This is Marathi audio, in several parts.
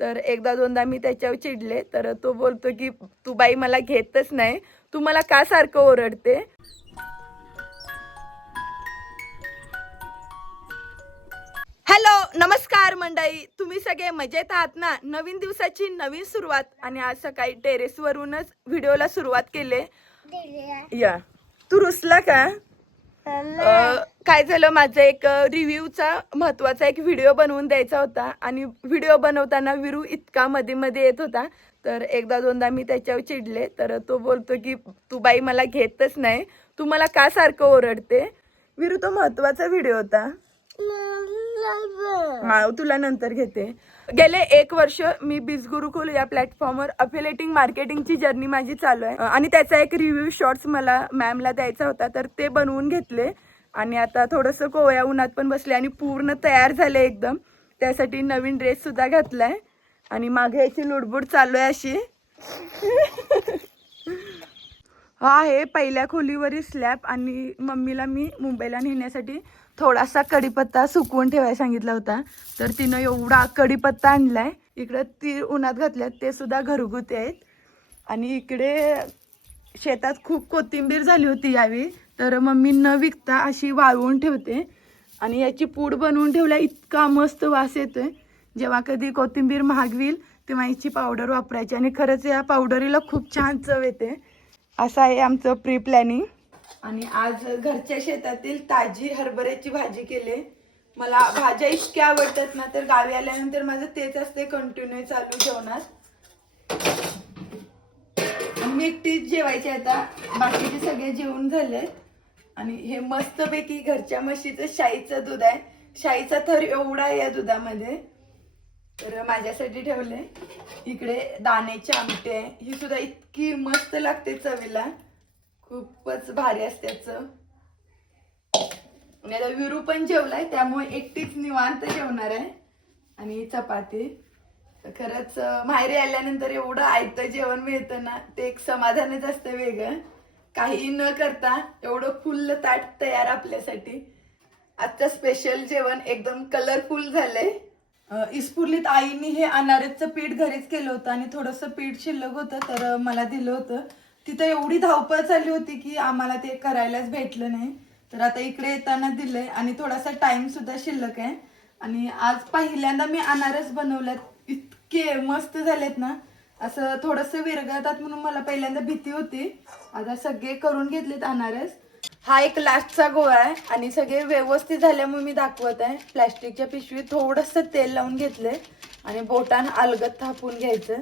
तर एकदा दोनदा मी त्याच्यावर चिडले तर तो बोलतो की तू बाई मला घेतच नाही, तू मला का सारखं ओरडते. हॅलो नमस्कार मंडळी, तुम्ही सगळे मजेत आहात ना. नवीन दिवसाची नवीन सुरुवात आणि आज सकाळी टेरेसवरूनच व्हिडिओला सुरुवात केले. या तू रुसला का? काय झालं, माझा एक रिव्ह्यूचा महत्वाचा एक व्हिडिओ बनवून द्यायचा होता आणि व्हिडिओ बनवताना विरू इतका मध्ये मध्ये येत होता तर एकदा दोनदा मी त्याच्यावर चिडले तर तो बोलतो की तू बाई मला घेतच नाही, तू मला का सारखं ओरडते. विरू तो महत्वाचा व्हिडिओ होता. हा तुला नंतर घेते. गेले 1 वर्ष मी बीज गुरुकुल या प्लॅटफॉर्मवर अफिलिएटिंग मार्केटिंगची जर्नी माझी चालू आहे आणि त्याचा एक रिव्ह्यू शॉर्ट्स मला मॅमला द्यायचा होता तर ते बनवून घेतले आणि आता थोडंसं कोवळ्या उन्हात पण बसले आणि पूर्ण तयार झाले एकदम. त्यासाठी नवीन ड्रेस सुद्धा घातलाय आणि मागे याची लुडबुड चालू आहे अशी. हा आहे पहिल्या खोलीवरील स्लॅब आणि मम्मीला मी मुंबईला नेण्यासाठी थोडासा कढीपत्ता सुकवून ठेवायला सांगितला होता तर तिनं एवढा कढीपत्ता आणलाय. इकडे ती उन्हात घातल्यात ते सुद्धा घरगुती आहेत आणि इकडे शेतात खूप कोथिंबीर झाली होती यावेळी तर मम्मी न विकता अशी वाळवून ठेवते आणि याची पूड बनवून ठेवल्या. इतका मस्त वास येतोय. जेव्हा कधी कोथिंबीर महाग होईल तेव्हा याची पावडर वापरायची आणि खरंच या पावडरीला खूप छान चव येते. असं आहे आमचं प्री प्लॅनिंग. आणि आज घरच्या शेतातील ताजी हरभऱ्याची भाजी केली. मला भाज्या इतक्या आवडतात ना तर गावी आल्यानंतर माझं तेच असते कंटिन्यू चालू जेवणात. मी एकटीच जेवायचे आता, बाकीचे सगळे जेवून झालेत आणि हे मस्तपैकी घरच्या म्हशीचं शाईचं दूध आहे. शाईचा थर एवढा आहे या दुधामध्ये तर माझ्यासाठी ठेवले. इकडे दाण्याची आमटी आहे, ही सुद्धा इतकी मस्त लागते चवीला, खूपच भारी असते चव. आणि आता विरू पण जेवलाय त्यामुळे एकटीच निवांत जेवणार आहे. आणि चपाती. खरंच माहेरी आल्यानंतर एवढं आयतं जेवण मिळतं ना ते एक समाधानच असतं वेगळं. काही न करता एवढं फुल्ल ताट तयार आपल्यासाठी. आजचं स्पेशल जेवण एकदम कलरफुल झालंय. इस्फुर्लीत आईनी हे अनारसचं पीठ घरीच केलं होतं आणि थोडंसं पीठ शिल्लक होतं तर मला दिलं होतं. तिथं एवढी धावपळ चालली होती की आम्हाला ते करायलाच भेटलं नाही तर आता इकडे येताना दिलंय आणि थोडासा टाइम सुद्धा शिल्लक आहे. आणि आज पहिल्यांदा मी अनारस बनवल्यात, इतके मस्त झालेत ना. असं थोडंसं विरघळतात म्हणून मला पहिल्यांदा भीती होती. आता सगळे करून घेतलेत अनारस. हा एक लास्टचा गोळा आहे आणि सगळे व्यवस्थित झाल्यामुळे मी दाखवत आहे. प्लॅस्टिकच्या पिशवीत थोडंसं तेल लावून घेतलंय आणि बोटान अलगद थापून घ्यायचं.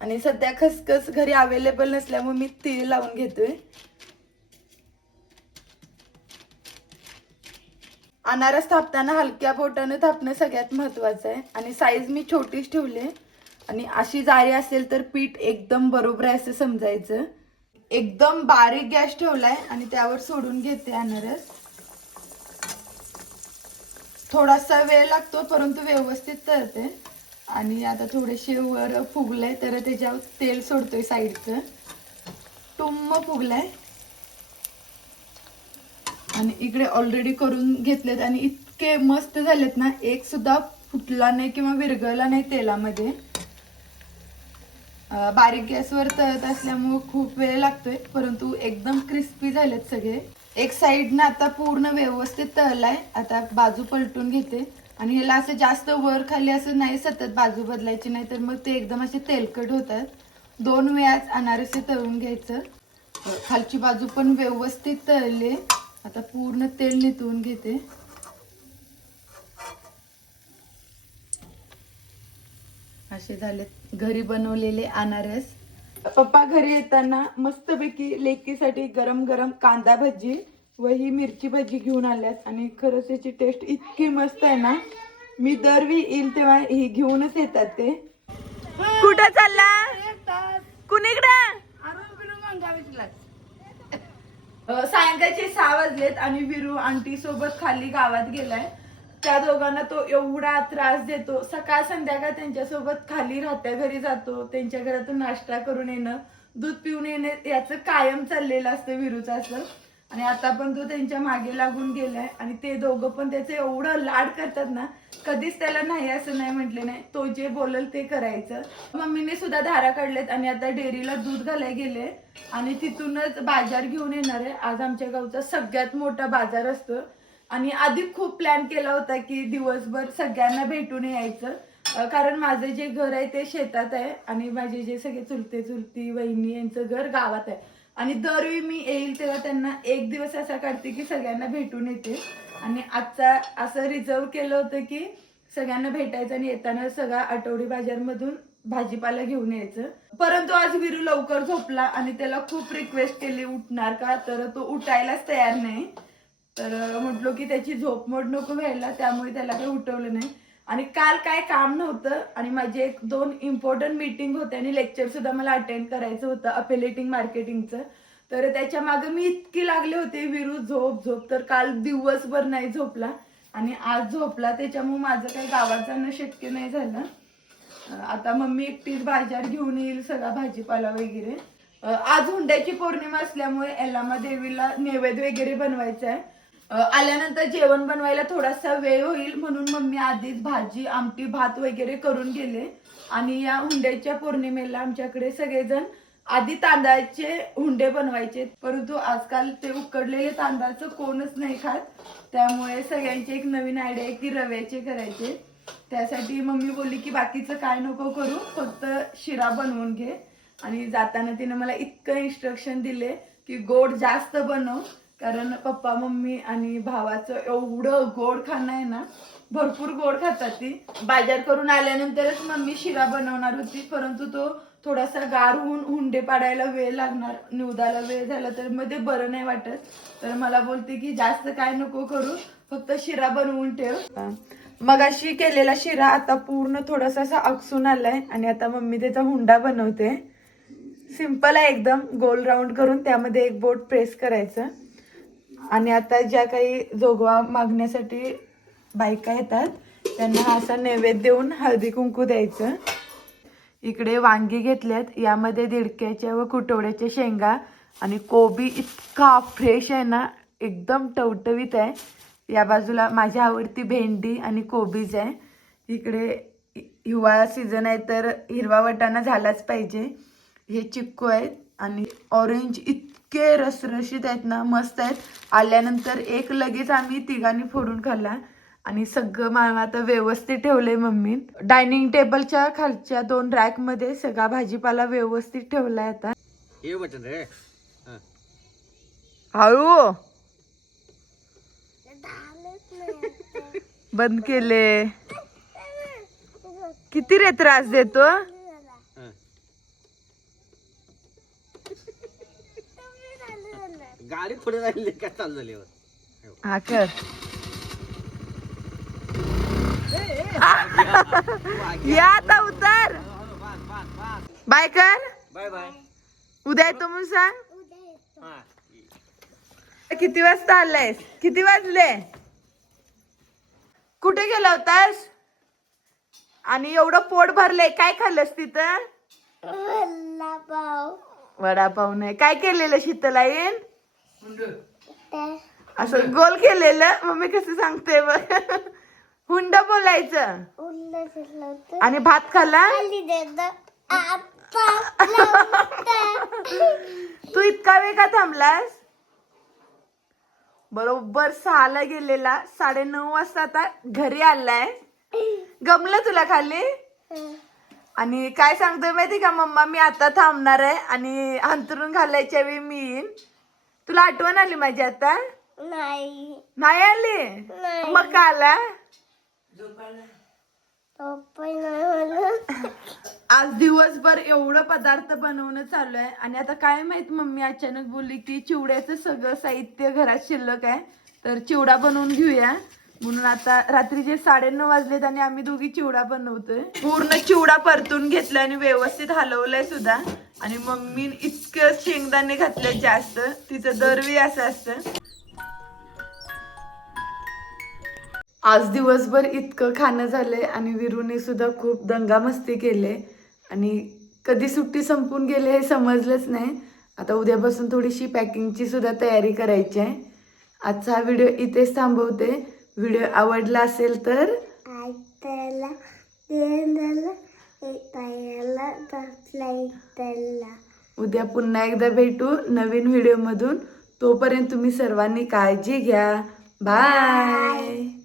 आणि सध्या खसखस घरी अवेलेबल नसल्यामुळे मी तीळ लावून घेतोय. अनारस थापताना हलक्या बोटाने थापणं सगळ्यात महत्वाचं आहे आणि साईज मी छोटीच ठेवली आणि अशी जाळी असेल तर पीठ एकदम बरोबर आहे असं समजायचं. एकदम बारीक गॅस ठेवलाय आणि त्यावर सोडून घेते अनारस. थोडासा वेळ लागतो परंतु व्यवस्थित तळते. आणि आता थोडेसे वर फुगले तर त्याच्यावर तेल सोडतोय साईडचं. टुम्म फुगलाय आणि इकडे ऑलरेडी करून घेतलेत आणि इतके मस्त झालेत ना, एक सुद्धा फुटला नाही किंवा विरघळला नाही तेलामध्ये. बारीक गॅसवर तळत असल्यामुळे खूप वेळ लागतोय परंतु एकदम क्रिस्पी झालेत सगळे. एक साईडनं आता पूर्ण व्यवस्थित तळलाय. आता बाजू पलटून घेते आणि ह्याला असं जास्त वर खाली असं नाही सतत बाजू बदलायची नाही तर मग ते एकदम असे तेलकट होतात. 2 वेळाच अनारसे तळून घ्यायचं. खालची बाजू पण व्यवस्थित तळले. आता पूर्ण तेल नितळून घेते. असे झालेत घरी बनवलेले अनारस. पप्पा घरी येताना मस्तपैकी लेकीसाठी गरम गरम कांदा भजी व ही मिरची भजी घेऊन आल्यात आणि खरंच याची टेस्ट इतकी मस्त आहे ना, मी दरवेळी येईल तेव्हा ही घेऊनच येतात ते. कुठं चालला? कुणीकडं? सायंकाळचे 6 वाजलेत आणि विरू आंटी सोबत खाली गावात गेलाय. त्या दोघांना तो एवढा त्रास देतो. सकाळ संध्याकाळ त्यांच्यासोबत खाली राहत्या घरी जातो, त्यांच्या घरातून नाश्ता करून येणं, दूध पिऊन येणं याचं कायम चाललेलं असतं विरूचं असं. आणि आता पण तो त्यांच्या मागे लागून गेलाय आणि ते दोघं पण त्याचे एवढं लाड करतात ना, कधीच त्याला नाही असं नाही म्हटले नाही. तो जे बोलल ते करायचं. मम्मीने सुद्धा धारा काढल्यात आणि आता डेअरीला दूध घालायला गेले आणि तिथूनच बाजार घेऊन येणार आहे. आज आमच्या गावचा सगळ्यात मोठा बाजार असतो आणि आधी खूप प्लॅन केला होता की दिवसभर सगळ्यांना भेटून यायचं, कारण माझं जे घर आहे ते शेतात आहे आणि माझे जे सगळे चुलती वहिनी यांचं घर गावात आहे आणि दरवेळी मी येईल तेव्हा त्यांना एक दिवस असा काढते की सगळ्यांना भेटून येते. आणि आजचा असं रिझर्व केलं होतं की सगळ्यांना भेटायचं आणि येताना सगळा आठवडी बाजारमधून भाजीपाला घेऊन यायचं. परंतु आज विरू लवकर झोपला आणि त्याला खूप रिक्वेस्ट केली उठणार का, तर तो उठायलाच तयार नाही. तर म्हटलो की त्याची झोप मोड नको व्हायला, त्यामुळे त्याला काही उठवलं नाही. आणि काल काय काम नव्हतं आणि माझे 1-2 इम्पॉर्टंट मीटिंग होते आणि लेक्चर सुद्धा मला अटेंड करायचं होतं अफिलिएटिंग मार्केटिंगचं. तर त्याच्या मागे मी इतकी लागले होते विरू झोप झोप, तर काल दिवसभर नाही झोपला आणि आज झोपला. त्याच्यामुळे माझं काही गावात जाणं शक्य नाही झालं. आता मम्मी एकटीच बाजार घेऊन येईल सगळा भाजीपाला वगैरे. आज हुंड्याची पौर्णिमा असल्यामुळे यल्लामा देवीला नैवेद्य वगैरे बनवायचा आहे. आल्यानंतर जेवण बनवायला थोडासा वेळ होईल म्हणून मम्मी आधीच भाजी आमटी भात वगैरे करून गेले. आणि या हुंड्याच्या पौर्णिमेला आमच्याकडे सगळेजण आधी तांदळाचे हुंडे बनवायचे, परंतु आजकाल ते उकडलेले तांदळाचं कोणच नाही खात. त्यामुळे सगळ्यांची एक नवीन आयडिया आहे की रव्याचे करायचे. त्यासाठी मम्मी बोलली की बाकीचं काय नको करू, फक्त शिरा बनवून घे. आणि जाताना तिने मला इतकं इन्स्ट्रक्शन दिले की गोड जास्त बनव, कारण पप्पा मम्मी आणि भावाचं एवढं गोड खाणं आहे ना, भरपूर गोड खातात ती. बाजार करून आल्यानंतरच मम्मी शिरा बनवणार होती, परंतु तो थोडासा गार होऊन हुंडे पाडायला वेळ लागणार, निवदाला वेळ झाला तर मग ते बरं नाही वाटत. तर मला बोलते की जास्त काय नको करू, फक्त शिरा बनवून ठेव. मगाशी केलेला शिरा आता पूर्ण थोडासा असा अकसून आलाय आणि आता मम्मी त्याचा हुंडा बनवते. सिंपल आहे एकदम, गोल राऊंड करून त्यामध्ये एक बोट प्रेस करायचं. आणि आता ज्या काही जोगवा मागण्यासाठी बायका येतात त्यांना हा असा नैवेद्य देऊन हळदी कुंकू द्यायचं. इकडे वांगी घेतल्यात, यामध्ये दिडक्याच्या व कुटवड्याच्या शेंगा आणि कोबी इतका फ्रेश आहे ना, एकदम टवटवीत आहे. या बाजूला माझी आवडती भेंडी आणि कोबीज आहे. इकडे हिवाळा सीझन आहे तर हिरवा वाटाणा झालाच पाहिजे. हे चिक्कू आहेत आणि ऑरेंज इतके रसरशीत आहेत ना, मस्त आहेत. आल्यानंतर एक लगेच आम्ही तिघांनी फोडून खाल्ला आणि सगळं मामा आता व्यवस्थित ठेवलंय मम्मी. डायनिंग टेबलच्या खालच्या 2 रॅक मध्ये सगळा भाजीपाला व्यवस्थित ठेवलाय. आता हळू बंद केले. किती रे त्रास देतो. गाडी पुढे राहिली काय चालू झाली. हा कर. या आता उतर. बाय कर. Bye bye. उद्या येतो म्हणून सांग. किती वाजता आलायस, किती वाजले, कुठे गेला होतास आणि एवढं पोट भरलंय, काय खाल्लंस तिथं. वडापाव नाही, काय केलेलं शीतलाईन. असं गोल केलेलं. मम्मी कसं सांगते बघ. हुंड बोलायचं. आणि भात खाल्ला. तू इतका वेळ का थांबलास. बरोबर 6ला गेलेला, 9:30 वाजता आता घरी आलाय. गमलं तुला खाली. आणि काय सांगतोय माहिती का मम्मा, मी आता थांबणार आहे आणि अंथरून घालायच्या वेळी मी येईन. तुला आठवण आली माझी आता. नाही आली. मग का आला. आज दिवसभर एवढं पदार्थ बनवणं चालू आहे आणि आता काय माहित मम्मी अचानक बोलली की चिवड्याचं सगळं साहित्य घरात शिल्लक आहे तर चिवडा बनवून घेऊया. म्हणून आता रात्रीचे 9:30 वाजलेत आणि आम्ही दोघी चिवडा बनवतोय. पूर्ण चिवडा परतून घेतला आणि व्यवस्थित हलवलाय सुद्धा. आणि मम्मी इतकं शेंगदाणे घातले जास्त, तिचं दरवेळी असं असतं. आज दिवसभर इतकं खाणं झालंय आणि विरूने सुद्धा खूप दंगामस्ती केले आणि कधी सुट्टी संपून गेले हे समजलंच नाही. आता उद्यापासून थोडीशी पॅकिंगची सुद्धा तयारी करायची आहे. आजचा हा व्हिडिओ इथेच थांबवते. व्हिडिओ आवडला असेल तर उद्या पुन्हा एकदा भेटू नवीन व्हिडिओमधून. तोपर्यंत तुम्ही सर्वांनी काळजी घ्या. बाय.